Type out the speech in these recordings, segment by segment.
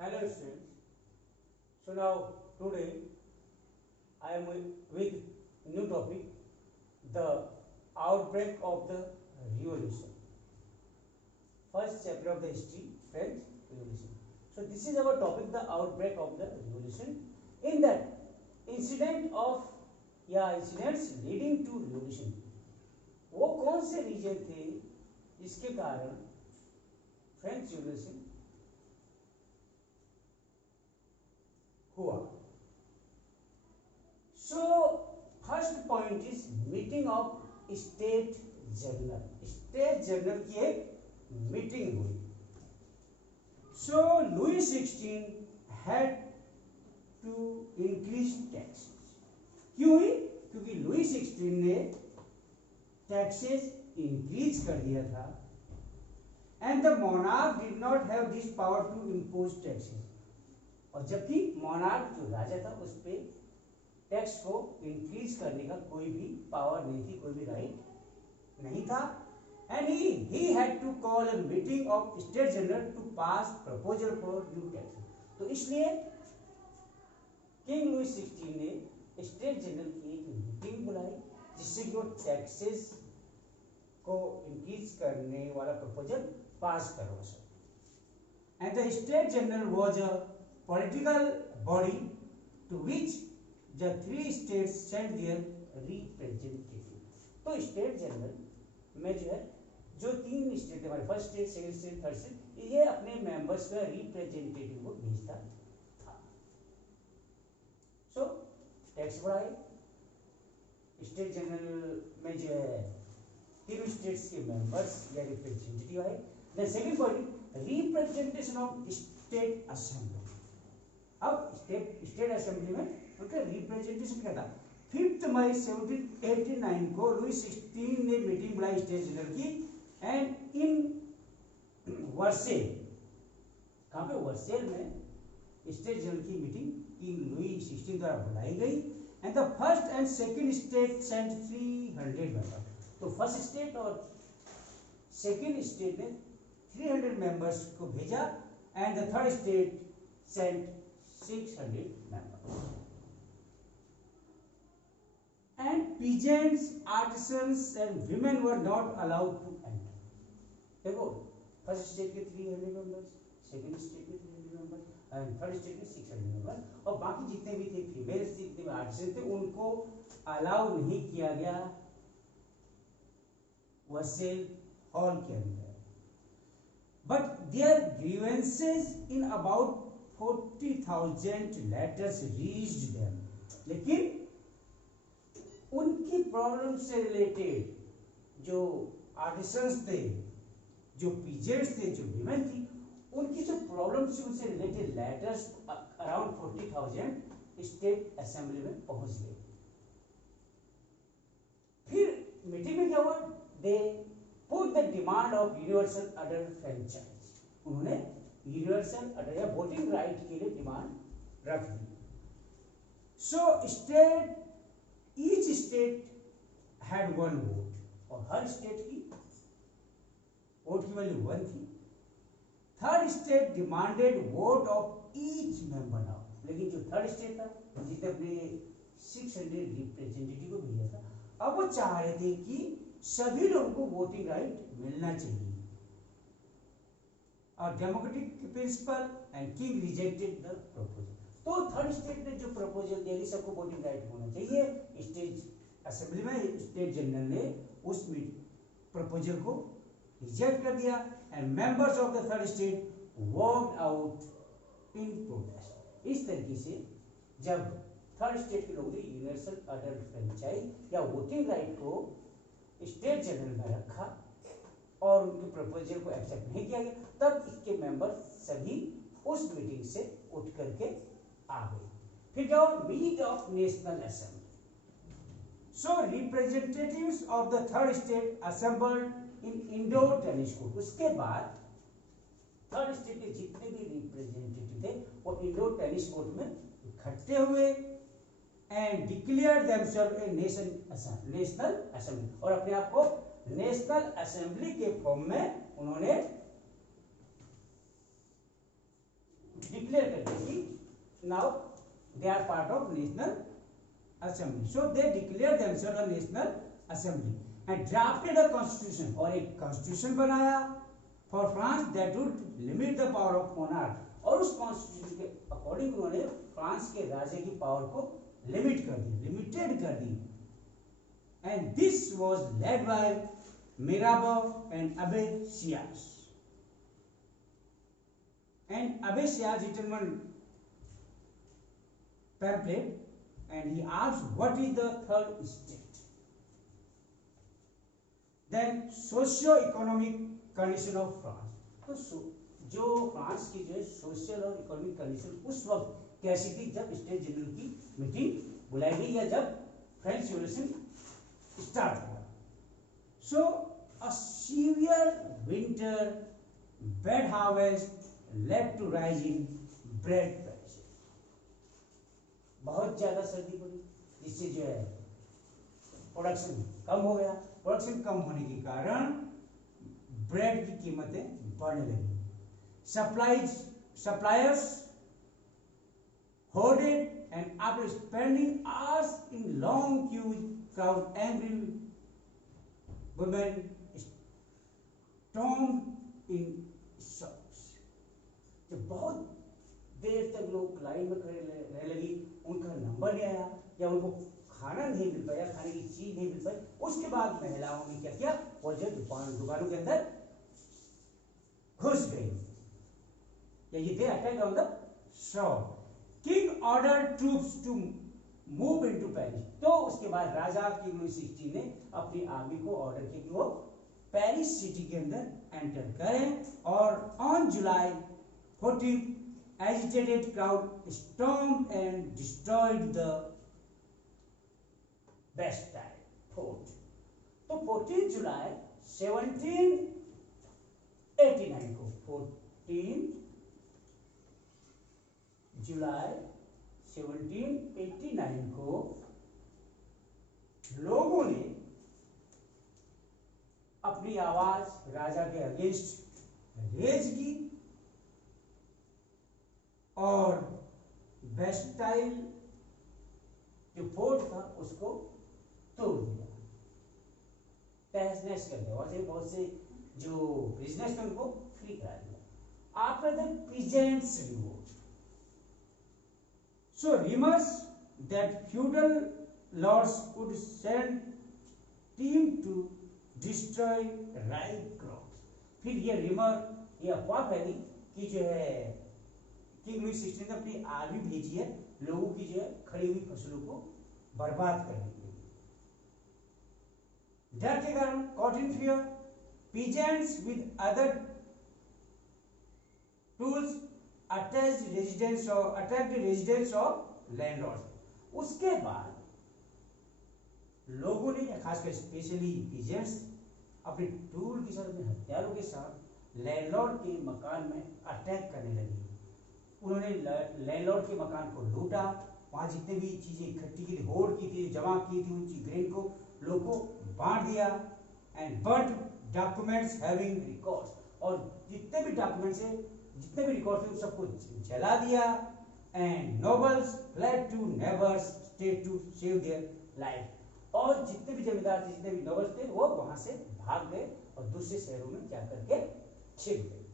Hello students. So now today I am with new topic, the outbreak of the revolution. First chapter of the history, French Revolution. So this is our topic, the outbreak of the revolution. In that incidents leading to revolution. वो कौन से reason थे जिसके कारण French revolution हुआ? So first point is meeting of state general. State general की एक meeting हुई. So Louis 16 had to increase tax. क्यों हुई? क्योंकि लुई 16 ने टैक्सेस इंक्रीज कर दिया था and the monarch did not have this power to impose taxes. और जबकि मोनार्क जो राजा था उस पे टैक्स को इंक्रीज करने का कोई भी पावर नहीं थी, कोई भी राइट नहीं था. And he had to call a meeting of state general to pass proposal for new tax. तो इसलिए किंग लुई 16 ने स्टेट जनरल की एक मीटिंग बुलाई जिससे कि वो टैक्सेस को इंक्रीज करने वाला प्रपोजल पास करवा सके. And the state general was a political body to which the three states sent their representative. तो स्टेट जनरल में जो है जो तीन स्टेट हमारे first state, second state, third state, ये अपने मेंबर्स का रिप्रेजेंटेटिव को भेजता था. सो टैक्स बढ़ाए. स्टेट जनरल में जो है तीन स्टेट्स के मेंबर्स या रिप्रेजेंटेटिव आए. The second point representation of state assembly. अब स्टेट असेंबली में उनका रिप्रेजेंटेशन क्या था? 5 मई 1789 को लुई 16 ने मीटिंग बुलाई स्टेट जनरल की एंड इन वर्सेल. कहां पे? वर्सेल में स्टेट जनरल की मीटिंग किंग लुई 16 द्वारा बुलाई गई. And the first and second state sent 300 member. तो फर्स्ट स्टेट और सेकंड स्टेट ने 300 मेंबर्स को भेजा and the third state sent 600 members. And peasants, artisans and women were not allowed to enter. देखो, first state के 300 members, second state के 300 members and third state के 600 member, और बाकी जितने भी थे फीमेल्स, जितने भी आर्टिस्ट थे, उनको अलाउ नहीं किया गया वर्सेल हॉल के अंदर. But their grievances in about 40,000 letters reached them. लेकिन उनकी प्रॉब्लम से रिलेटेड जो आर्टिसंस थे, जो पीजेंट्स थे, जो वीमेन थी, उनकी जो प्रॉब्लम से उनसे related letters around 40,000 state assembly में पहुंच गए. फिर मीटिंग में क्या हुआ? They put the demand of universal adult franchise. उन्होंने यूनिवर्सल अडल्ट या वोटिंग राइट के लिए डिमांड रख दी. So state each state had one vote, और हर स्टेट की वोट की वैल्यू 1 थी. Third state demanded vote of each member now. लेकिन जो थर्ड स्टेट था जिसने अपने 600 रिप्रेजेंटेटिव को भेजा था, अब वो चाह रहे थे कि सभी लोगों को वोटिंग राइट मिलना चाहिए. और democratic principle and king rejected the proposal. तो थर्ड स्टेट ने जो प्रपोजल दिया कि सबको वोटिंग राइट होना चाहिए, स्टेट असेंबली में स्टेट जनरल ने उस प्रपोजल को रिजेक्ट कर दिया and members of the third state walked out in protest. इस तरीके से जब थर्ड स्टेट के लोगों ने यूनिवर्सल अडल्ट फ्रेंचाइज या वोटिंग राइट को स्टेट जनरल में रखा और उनके प्रपोजल को एक्सेप्ट नहीं किया गया, तब इसके मेंबर सभी उस मीटिंग से उठ करके आ गए. फिर क्या हुआ? Meet of national assembly. So representatives of the third state assembled in indoor tennis court. उसके बाद थर्ड स्टेट के जितने भी रिप्रेजेंटेटिव थे वो इंडो टेनिस कोर्ट में इकट्ठे हुए and declare themselves a national assembly. और अपने आप को नेशनल असेंबली के फॉर्म में उन्होंने declare now they are part of National Assembly. So they declare themselves a National Assembly and drafted a constitution, और एक constitution बनाया for France that would limit the power of monarch. और उस constitution के according उन्होंने France के राजे की power को लिमिट कर दी, लिमिटेड कर दी. And this was led by Mirabeau and Abbé Sieyès. And Abbé Sieyès written one pamphlet and he asked what is the third state. Then socio-economic condition of France. तो जो France की जो social और economic condition उस वक्त कैसी थी जब स्टेट जनरल की मीटिंग बुलाई गई या जब फ्रेंच रिवॉल्यूशन स्टार्ट हुआ. So a severe winter, bad harvest led to rise in bread prices. बहुत ज्यादा सर्दी पड़ी जिससे जो है प्रोडक्शन कम हो गया. प्रोडक्शन कम होने के कारण ब्रेड की कीमतें बढ़ने लगी. Suppliers hoarded and after spending hours in long queues, crowd angry women stormed in shops. जब बहुत देर तक लोग लाइन में खड़े रहने लगी, उनका नंबर नहीं आया या उनको खाना नहीं मिल पाया, खाने की चीज नहीं मिल पाई, उसके बाद महिलाओं ने क्या किया, वो जो दुकानों के अंदर घुस गई. They attacked on the shop. King ordered troops to move into Paris. तो उसके बाद राजा किंग लुई 16 ने अपनी आर्मी को ऑर्डर किया कि वो पेरिस सिटी के अंदर एंटर करें. और on July 14 agitated crowd stormed and destroyed the Bastille fort. तो 14 जुलाई 1789 को 14 जुलाई 1789 को लोगों ने अपनी आवाज राजा के अगेंस्ट रेज की और बेस्टाइल जो फोर्ट था उसको तोड़ दिया, तहस नहस कर दिया और बहुत से जो बिजनेस थे उनको फ्री करा दिया. After the peasants revolt. So rumors that feudal lords would send team to destroy ripe crops. फिर ये रिमर, ये अफवाह फैली कि जो है किंग लुई 16 ने अपनी आर्मी भेजी है लोगों की जो है खड़ी हुई फसलों को बर्बाद करने के लिए. डर के कारण caught in fear, peasants with other tools attacked the residence of landlords. उसके बाद लोगों ने खासकर स्पेशली पीजेंट्स अपने टूल के साथ, अपने हथियारों के साथ लैंडलॉर्ड के मकान में अटैक करने लगे. उन्होंने लैंडलॉर्ड के मकान को लूटा, वहां जितने भी चीजें इकट्ठी की थी, होड़ की थी, जमा की थी, उन ग्रेन को लोगों को बांट दिया. And but documents having records, और जितने भी डॉक्यूमेंट्स है, जितने भी रिकॉर्ड थे सबको जला दिया. And nobles fled to neighbours state to save their life, और जितने भी जमींदार थे, जितने भी नोबल्स थे, वो वहां से भाग गए और दूसरे शहरों में जाकर के छिप गए.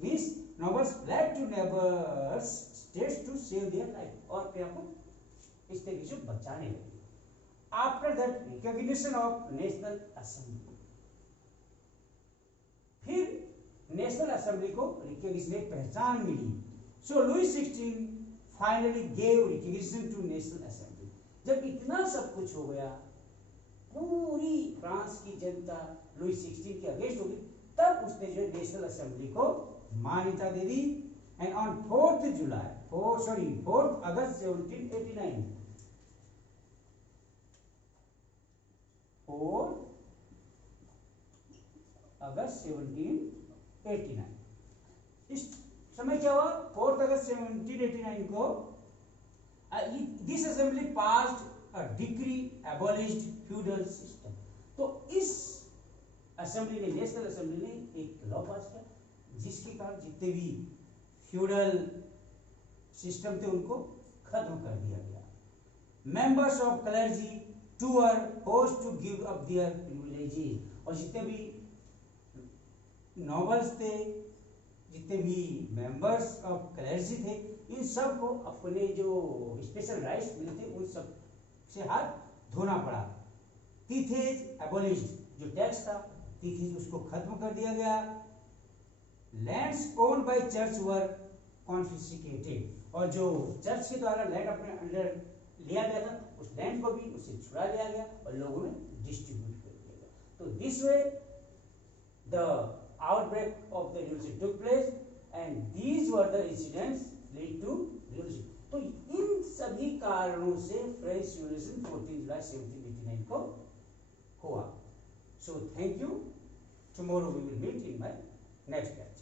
Means nobles fled to neighbours states to save their life, और अपने आप को इस तरीके से बचाने लगे. After that recognition of national assembly, फिर नेशनल असेंबली को रिकॉग्निशन पहचान मिली. So Louis 16 finally gave recognition to national assembly. जब इतना सब कुछ हो गया, पूरी फ्रांस की जनता लुई 16 के अगेंस्ट हो गई, तब उसने जो नेशनल असेंबली को मान्यता दे दी. एंड ऑन 4 अगस्त 1789, 4 अगस्त 1789, इस समय क्या हुआ, 4 अगस्त 1789 को this assembly passed a decree abolished feudal system. तो इस असेंबली ने, नेशनल असेंबली ने एक लॉ पास किया जिसके कारण जितने भी फ्यूडल सिस्टम थे उनको खत्म कर दिया गया। Members of clergy to were forced to give up their privileges, और जितने भी नॉबल्स थे, जितने भी मेंबर्स ऑफ क्लर्जी थे, इन सब को अपने जो स्पेशल राइट्स मिले थे उन सब से हाथ धोना पड़ा। थीथेज एबोलिश्ड, जो टैक्स था थीथेज उसको खत्म कर दिया गया। Lands owned by church were confiscated, और जो चर्च के द्वारा लैंड अपने अंडर लिया गया था उस लैंड को भी उससे छुड़ा लिया गया और लोगों में डिस्ट्रीब्यूट कर दिया गया। तो this way the outbreak of the revolution took place and these were the incidents lead to revolution. तो इन सभी कारणों से फ्रेंच रिवॉल्यूशन 14 जुलाई 1789 को हुआ। So thank you, tomorrow we will meet in my next class.